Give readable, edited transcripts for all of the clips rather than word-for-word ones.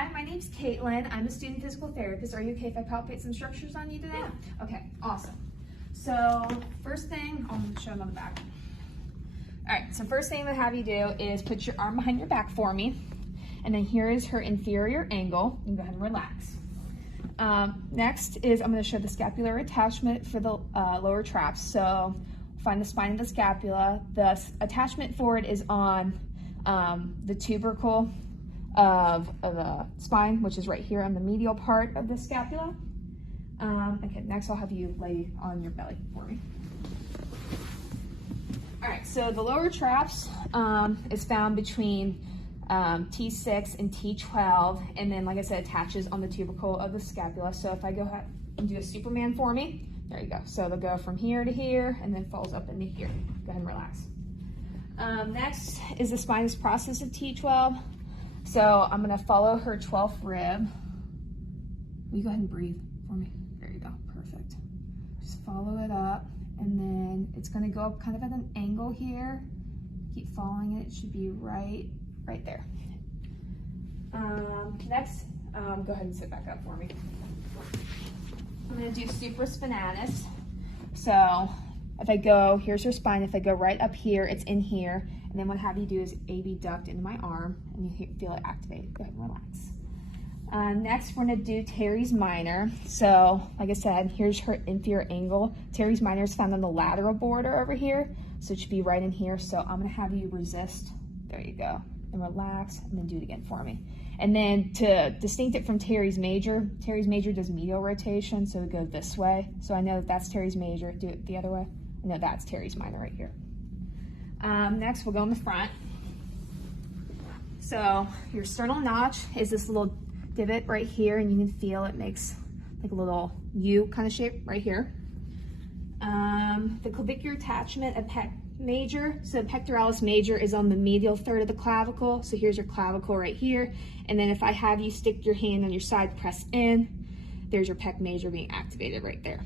Hi, my name's Caitlin. I'm a student physical therapist. Are you okay if I palpate some structures on you today? Yeah. Okay, awesome. So first thing, I'm going to show them on the back. All right, so first thing I'm going to have you do is put your arm behind your back for me. And then here is her inferior angle. You can go ahead and relax. Next is I'm going to show the scapular attachment for the lower traps. So find the spine of the scapula. The attachment for it is on the tubercle of the spine, which is right here on the medial part of the scapula. Okay, next I'll have you lay on your belly for me. All right, so the lower traps is found between T6 and T12, and then, like I said, attaches on the tubercle of the scapula. So if I go ahead and do a Superman for me, there you go. So they'll go from here to here and then falls up into here. Go ahead and relax. Next is the spinous process of T12. So I'm gonna follow her 12th rib. Will you go ahead and breathe for me? There you go, perfect. Just follow it up, and then it's gonna go up kind of at an angle here. Keep following it, it should be right there. Next, go ahead and sit back up for me. I'm gonna do supraspinatus. So if I go, here's her spine, if I go right up here, it's in here, and then what I have you do is abduct into my arm, and you feel it activate. Go ahead and relax. Next, we're gonna do teres minor. So, like I said, here's her inferior angle. Teres minor is found on the lateral border over here, so it should be right in here. So I'm gonna have you resist. There you go. And relax, and then do it again for me. And then to distinct it from teres major does medial rotation, so it goes this way. So I know that that's teres major. Do it the other way. I know that's teres minor right here. Next, we'll go in the front. So your sternal notch is this little divot right here, and you can feel it makes like a little U kind of shape right here. The clavicular attachment of pec major, so pectoralis major is on the medial third of the clavicle. So here's your clavicle right here, and then if I have you stick your hand on your side, press in, there's your pec major being activated right there.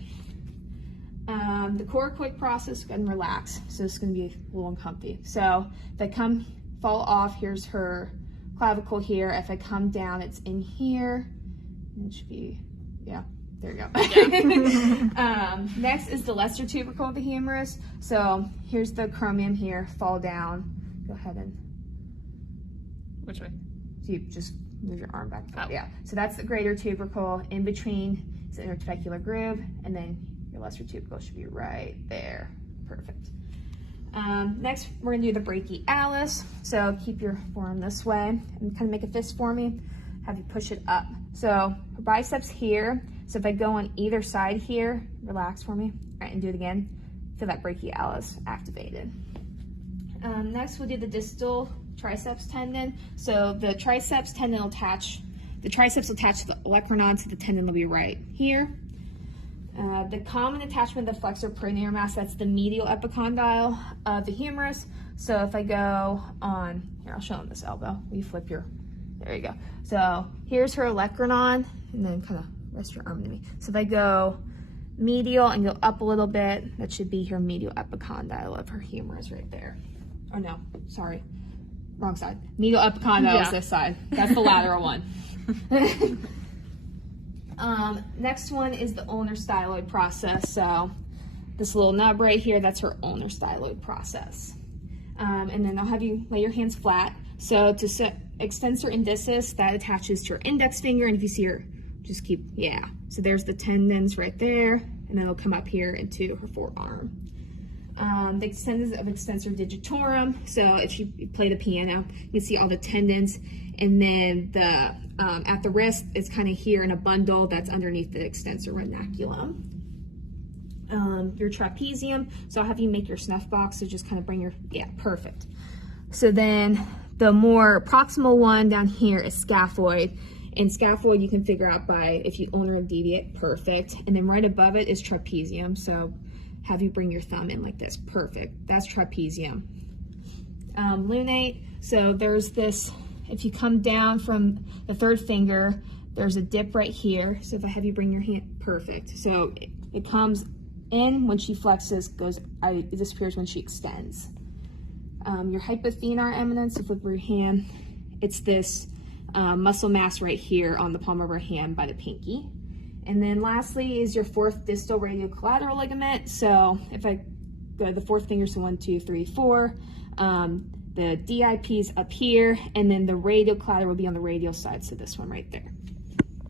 The coracoid process, go ahead and relax. So it's going to be a little uncomfy. So if I fall off, here's her clavicle here. If I come down, it's in here. It should be, yeah, there you go. Next is the lesser tubercle of the humerus. So here's the acromion here, fall down. Go ahead and. Which way? So you just move your arm back. Oh. Yeah, so that's the greater tubercle. In between is the intertrabecular groove, and then your lesser tubercle should be right there. Perfect. Next, we're gonna do the brachialis. So keep your forearm this way and kind of make a fist for me. Have you push it up. So her biceps here. So if I go on either side here, relax for me. All right, and do it again. Feel that brachialis activated. Next, we'll do the distal triceps tendon. So the triceps tendon will attach, the triceps will attach to the olecranon, so the tendon will be right here. The common attachment of the flexor peroneal mass, that's the medial epicondyle of the humerus. So if I go on, here, I'll show them this elbow. You flip your, there you go. So here's her olecranon, and then kind of rest your arm into me. So if I go medial and go up a little bit, that should be her medial epicondyle of her humerus right there. Oh no, sorry, wrong side. Medial epicondyle is this side. That's the lateral one. Next one is the ulnar styloid process. So this little nub right here, that's her ulnar styloid process. And then I'll have you lay your hands flat. So to extensor indicis, that attaches to your index finger, and if you see her, just keep, yeah. So there's the tendons right there, and then it'll come up here into her forearm. The extendons of extensor digitorum. So if you play the piano, you can see all the tendons, and then the at the wrist, it's kind of here in a bundle that's underneath the extensor retinaculum. Your trapezium, so I'll have you make your snuff box, so just kind of bring your, yeah, perfect. So then the more proximal one down here is scaphoid, and scaphoid you can figure out by if you ulnar and deviate, perfect. And then right above it is trapezium, so have you bring your thumb in like this, perfect. That's trapezium. Lunate, so there's this, if you come down from the third finger, there's a dip right here. So if I have you bring your hand, perfect. So it comes in when she flexes, it disappears when she extends. Your hypothenar eminence, so flip your hand, it's this muscle mass right here on the palm of our hand by the pinky. And then lastly is your fourth distal radiocollateral ligament. So if I go to the fourth finger, so 1, 2, 3, 4, the DIP is up here, and then the radial collateral will be on the radial side, so this one right there.